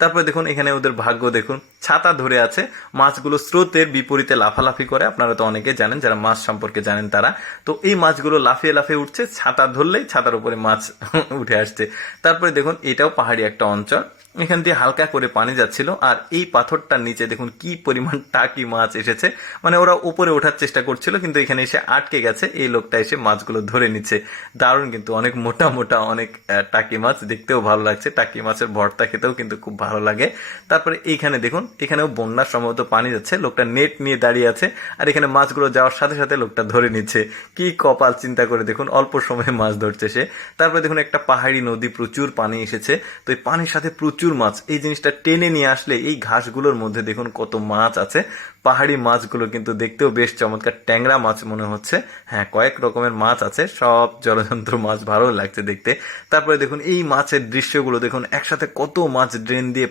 তারপরে দেখুন এখানে ওদের ভাগ্য দেখুন, ছাতা ধরে আছে, মাছগুলো স্রোতের বিপরীতে লাফালাফি করে। আপনারা তো অনেকে জানেন, যারা মাছ সম্পর্কে জানেন তারা। তো এই মাছগুলো লাফিয়ে লাফিয়ে উঠছে, ছাতা ধরলেই ছাতার উপরে মাছ উঠে আসছে। তারপরে দেখুন এটাও পাহাড়ি একটা অঞ্চল, এখান দিয়ে হালকা করে পানি যাচ্ছিল, আর এই পাথরটার নিচে দেখুন কি পরিমাণ টাকি মাছ এসেছে। মানে ওরা উপরে ওঠার চেষ্টা করছিল, কিন্তু এখানে এসে আটকে গেছে। এই লোকটা এসে মাছগুলো ধরে নিচ্ছে। দারুণ, কিন্তু অনেক মোটা মোটা অনেক টাকি মাছ, দেখতেও ভালো লাগছে। টাকি মাছের ভর্তা খেতেও কিন্তু খুব ভালো লাগে। তারপরে এইখানে দেখুন, এখানেও বন্যার সম্ভবত পানি যাচ্ছে, লোকটা নেট নিয়ে দাঁড়িয়ে আছে, আর এখানে মাছগুলো যাওয়ার সাথে সাথে লোকটা ধরে নিচ্ছে। কি কপাল, চিন্তা করে দেখুন, অল্প সময়ে মাছ ধরছে সে। তারপরে দেখুন একটা পাহাড়ি নদী, প্রচুর পানি এসেছে, তো এই পানির সাথে প্রচুর মাছ। এই জিনিসটা টেনে নিয়ে আসলে এই ঘাসগুলোর মধ্যে দেখুন কত মাছ আছে। পাহাড়ি মাছগুলো কিন্তু দেখতেও বেশ চমৎকার, ট্যাংরা মাছ মনে হচ্ছে। হ্যাঁ, কয়েক রকমের মাছ আছে, সব জলজন্ত মাছ, ভালো লাগছে দেখতে। তারপরে দেখুন এই মাছের দৃশ্যগুলো দেখুন, একসাথে কত মাছ ড্রেন দিয়ে